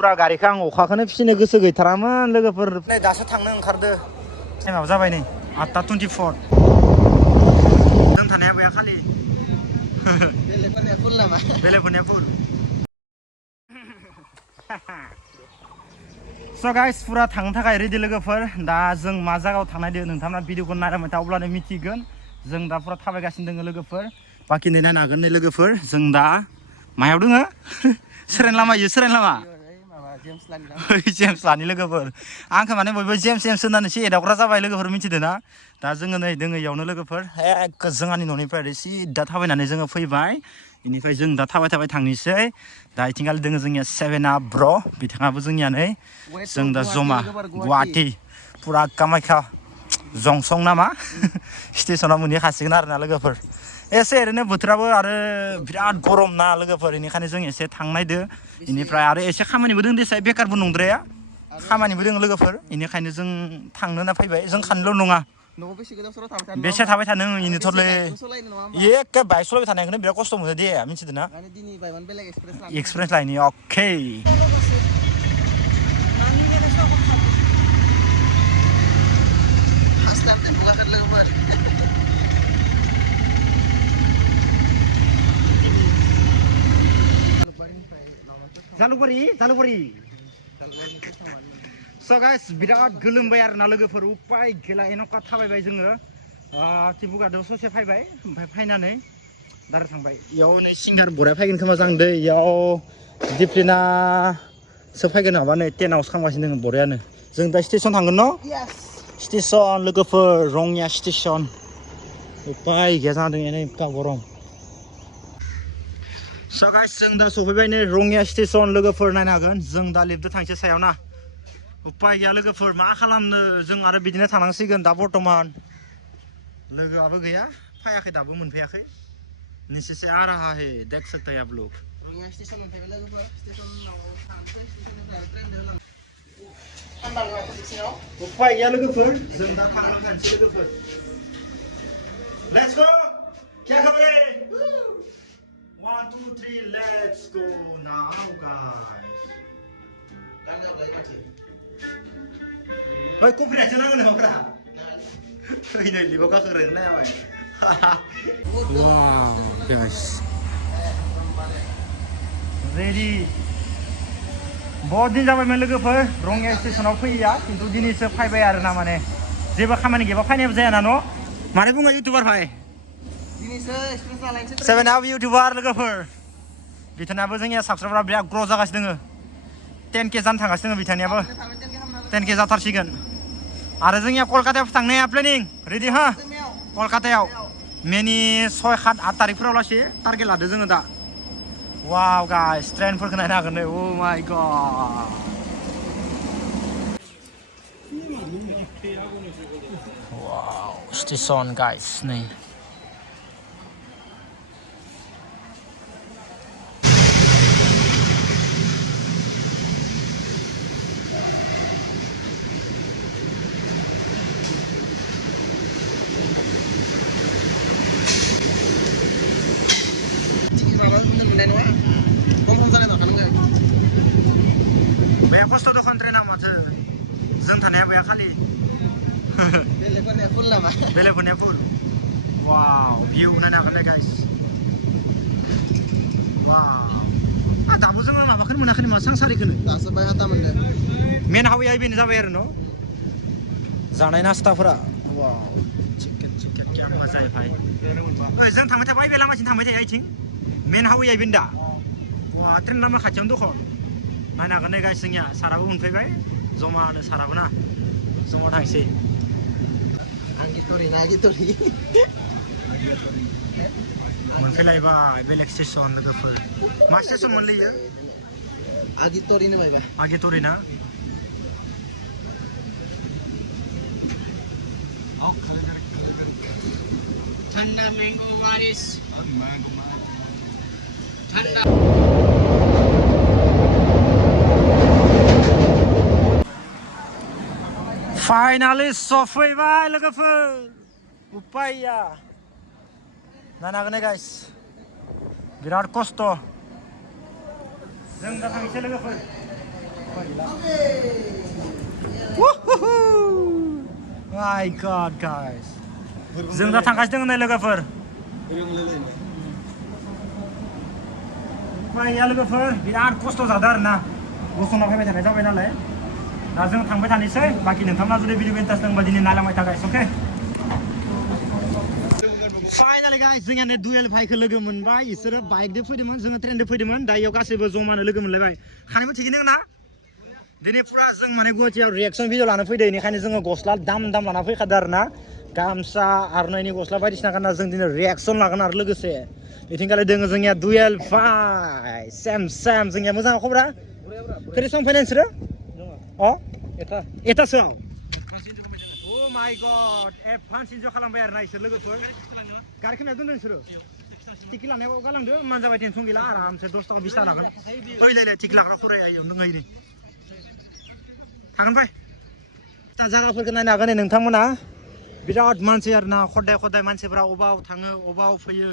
पुरा गारिखौ आं अखाखौनो फिसिनो गोसो गैथारामोन लोगोफोर नै दासो थांनो ओंखारदो टाइमाबो जाबाय नै 8:24 जों थानाया बया खालि बेलेगफोरनिया फुल स' गाइस पुरा थांनो थाखाय रेडि लोगोफोर दा जों मा जायगायाव थांनायदो नोंथांमोना भिडिअखौ नायलांबाय था अब्लानो मिथिगोन जों दा पुरा थाबायगासिनो दङ लोगोफोर बाखि नै नायनो हागोन नै लोगोफोर जों दा मायाव दोङो सोरां लामा सोरां लामा जेम्स लानि लोगोफोर आंखौ माने बयबो जेम्स होननानैसो एदावग्रा जाबाय लोगोफोर मिथिदों ना दा जोङो नै दोङो इयावनो लोगोफोर जोंहानि न'निफ्राय सिदा थाबायनानै जोङो फैबाय बेनिफ्राय जों दा थाबाय थांनोसै दा इथिंगालि दोङो जोंनिया 7 ब्र' बिथाङाबो जोंनिया नै जों दा जमा गुवाहाटि पुरा कामाख्या जंसं नामा स्टेसनाव मोनहैखासिगोन आरोना लोगोफोर एसे ओरैनो बोथोराबो आरो बिराद गरम ना लोगोफोर बेनिखायनो जों एसे थांनायदो बेनिफ्राय आरो एसे खामानिबो दं देसाय बेकारबो नंद्राया खामानिबो दङ लोगोफोर बेनिखायनो जों थांनो होनना फैबाय जों खानैल' नङा बेसे थाबाय थानो इनोथ'लै एखे बाइक सालायबाय थानायखौनो बिराद खस्थ' मोनो दे मिथिदों ना एक्सपिरियेन्स लायनि अके जालुगबारि स' गाइस बिराद गोलोमबाय आरोना लोगोफोर उपाय गैला एन'खा थाबायबाय जोङो टिपुगादों ससे फैबाय ओमफ्राय फैनानै दार थांबाय इयाव नै सिंगार बराय फैगोन खोमा जां दै इयाव दिप्लिना सो फैगोन नामा नै 10 आवसो खालामगासिनो दङ बरायानो जों दा स्टेसन थांगोन न' स्टेसन लोगोफोर रङिया स्टेसन उपाय गैया जादों एन'खा गरम स' गाइस जों दा सफैबाय नै रङिया स्टेसन लोगोफोर नायनो हागोन जों दा लिफ्टजों थांसै सायाव ना उपाय गैया लोगोफोर मा खालामनो जों आरो बिदिनो थानांसिगोन दा बर्थमान लोगोआबो गैया फैयाखै दाबो मोनफैयाखै निसिसे आ रहा है देख सकते हैं आप लोग उपाय गैया लोगोफोर जों दा थांनांगोनसै लोगोफोर लेट्स गो क्या खबर है 1 2 3 let's go now guys Oi, kung pinagsalan ko naman ka? Hindi ko kakaroon na yun. Wow, guys. Ready. बहुत दिन जाबाय लोगोफोर रङिया स्टेशनाव फैया खिन्थु दिनैसो फैबाय आरो ना माने जेबो खामानि गैयाबा फैनायबो जाया ना न' माने बुङो इउटिउबार फाय दिनैसो एक्सपिरियेन्स लालायनोसै 7 आव इउटिउबार लोगोफोर बिथांनाबो जोंनिया साबस्क्राइबारआ बिराद ग्र' जागासिनो दङ 10K जानो थांगासिनो दङ बिथांनियाबो 10K जाथारसिगोन आरो जोंनिया कलकातायाव थांनाया प्लेनिं रेडि हा कलकातायाव मेनि 6 7 8 तारिखफोराव लासै टारगेट लादो जोङो दा वाव गाइस ट्रेनफोरखौ नायनो हागोन नै ओ माय गॉड वाव स्टेशन गाइस नै Baya खस्थ' दखान ट्रेना माथो जों थानाया बया खालि बेलेगफोरनिया फुल वाव भिउ नायनो हागोन दे गाइस वाव दाबो जोङो माबाखौनो मोनाखै नामा सांसारिखौनो दासो बाय हाथा मोनदों मेन हावेया बेनो जाबाय आरो न' जानाय नास्ताफोरा वाव चिकेन क्या मजा है भाई जों थांबाय थाबाय बे लामासिम थांबाय थायो आइथिं मेन हावेया बेनो दा वा ट्रेन लामा खाथियावनो दख नायनो हागोन दे गाइस जोंनिया साराबो मोनफैबाय जमानो साराबो ना जमा थांसै मोनफैलायबाय बेलेग स्टेसन लोगोफोर मा स्टेसन मोनलैयो आगितरि ना ठंडा मैंगो बारिश ठंडा फाइनाली सफैबाय लोगोफोर उपाय गैया नायनो हागोन दे गाइस बिराद खस्थ' जों दा थांसै लोगोफोर My God, guys. जों दा थांगासिनो दङ नै लोगोफोर फैया लोगोफोर बिराद खस्थ' जादों आरोना गसंना फैबाय थानाय जाबाय नालाय दा जों थांबाय थानोसै बाखि नोंथांमोना जुदि भिडिअ इन्टारेस्ट दंबा दिनै नायलांबाय था गाइस अके फाइनाली गाइस जोंहा नै दुएल भाइखौ लोगो मोनबाय इसोरो बाइकजों फैदोंमोन जोङो ट्रेनजों फैदोंमोन दा इयाव गासैबो जमानो लोगो मोनलायबाय खानायबो थिगैनो ना दिनै फुरा जों माने गुवाहाटीयाव रिएक्सन भिडिअ लानो फैदों बेनिखायनो जोङो गस्ला दाम लाना फैखादों आरोना गामसा आर'नाइनि गस्ला बायदिसिना गानना जों दिनै रिएक्सन लागोन आरो लोगोसे बेथिंगालि दोङो जोंनिया दुएल भाइ सेम जोंनिया मोजां खबरा फेरे सम फैनाय नोंसोरो अ एटासोआव अ माय गड एडभान्स इन्जय खालामबाय आरोना इसोर लोगोफोर गारि खोनाया दोनदों नोंसोरो टिकेट लानायाव गालांदो मान जाबाय टेनसन गैला आरामसे 10 थाखा 20 थाखा लागोन फैलायलाय टिकेट लाग्रा फराय आयौ नों ओइनि थागोन फाय दा जायगाफोरखौ नायनो हागोन नोंथांमोना बिराद मानसि आरोना खदाय मानसिफ्रा अबाव थाङो अबाव फैयो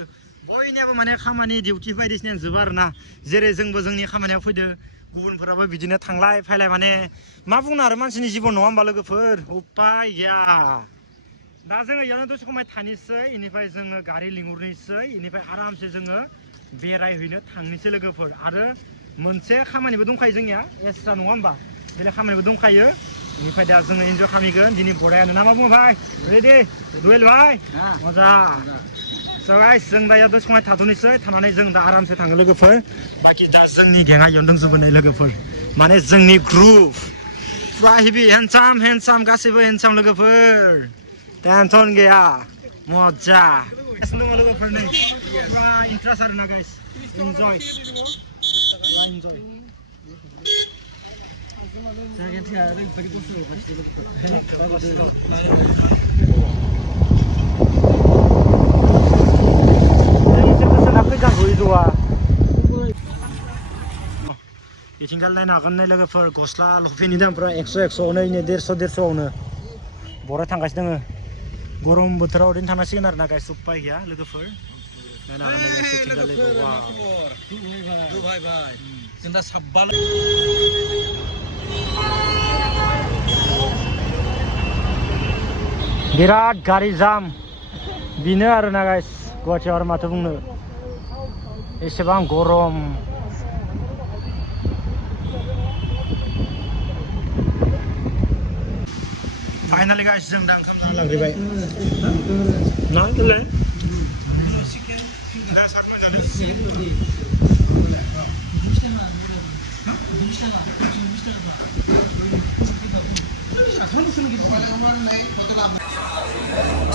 बयनियाबो माने खामानि डिउटि बायदिसिना जोबा आरोना जेरै जोंबो जोंनि खामानियाव फैदो गुबुनफोराबो बिदिनो थांलाय फैलाय माने मा बुंनो आरो मानसिनि जिबन नङा होमबा लोगोफोर उपाय गैया दा जोङो इयावनो दसे समाय थानोसै इनिफ्राय जोङो गारि लिंहरनोसै इनिफ्राय आरामसे जोङो बेरायहैनो थांनोसै लोगोफोर आरो मोनसे खामानिबो दंखायो जोंनिया एक्सट्रा नङा होमबा बेलेग खामानिबो दंखायो इनिफ्राय दा जोङो इन्जय खालामगोन दिनै बरायानो ना मा बुङो भाइ रेडि दुएल भाइ मजा स गाइस जों दा इयाव दसे समाय थाथ'नोसै थानानै जों दा आरामसे थाङो लोगोफोर बाखि दा जोंनि गेङा इयावनो दंजोबो नै लोगोफोर माने जोंनि ग्रुप फुरा हेभि हेन्डसाम गासैबो हेन्डसाम लोगोफोर टेनसन गैया मजा दङ लोगोफोर नै फुरा इन्ट्रेस्ट आरोना गाइस इन्जय बेथिंगाल नायनो हागोन नै लोगोफोर गस्ला लंपेन्टनि दामफ्रा 100 नै 150-150आवनो बरा थांगासिनो दोङो गरम बोथोराव ओरैनो थांनांसिगोन आरोना गाइस उपाय गैया लोगोफोर नायनो हागोन जों दा साबबा बिराद गारि जाम बिनो आरोना गाइस गुवाहाटीयाव आरो माथो बुंनो एसेबां गरम फाइनाली गाइस जों दा ओंखाम जानो लाग्रोबाय ना दोनलाय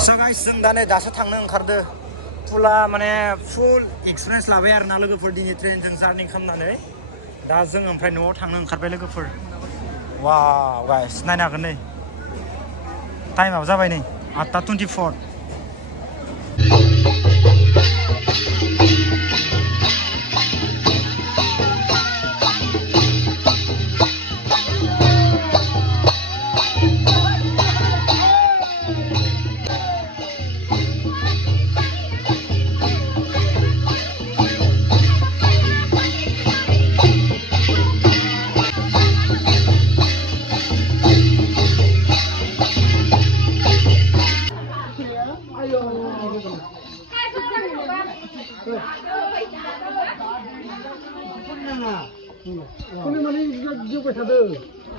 स गाइस जों दा नै दासो थांनो ओंखारदो फुला माने फुल एक्सपिरियेन्स लाबाय आरोना लोगोफोर दिनै ट्रेनजों जार्नि खालामनानै दा जों ओमफ्राय न'आव थांनो ओंखारबाय लोगोफोर वाव गाइस नायनो हागोन नै टाइमाबो जाबाय नै 8:24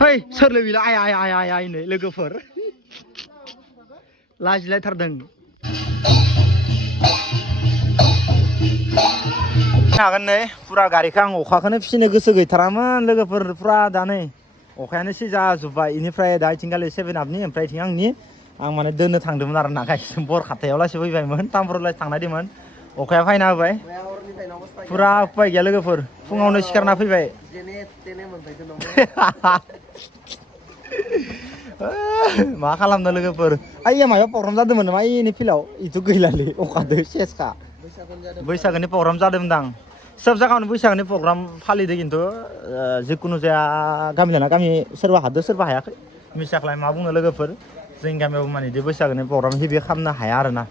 Hei, soर लोगो आय नै लोगोफोर लाजिलायथारदों हागोन नै फुरा गारिखौ आं अखाखौनो फिसिनो गोसो गैथारामोन लोगोफोर फुरा दा नै अखायानो सिजाजोब्बाय इनिफ्राय दा इथिंगालि 7 आपनि ओमफ्राय इथिं आंनि आं माने दोननो थांदोंमोन आरो ना गाइस बरखाथायाव लासै फैबायमोन तामुराव लासै थांनायदोंमोन अखाया फायना होबाय फुरा उपाय गैया लोगोफोर फुङावनो सिखारना फैबाय मा खालामनो लोगोफोर आइया माबा प्रग्राम जादोंमोन नामा इनि फिल्डआव इथ' गैलालै अखादो सेसखा बैसागोनि प्रग्राम जादोंमोनदां सोब जायगायावनो बैसागोनि प्रग्राम फालिदों खिन्थु जिखुनु जाया गामि लाना गामि सोरबा हादों सोरबा हायाखै मिसाखौलाय मा बुंनो लोगोफोर जोंनि गामियाव माने बैसागोनि प्रग्राम हेभि खालामनो हाया आरोना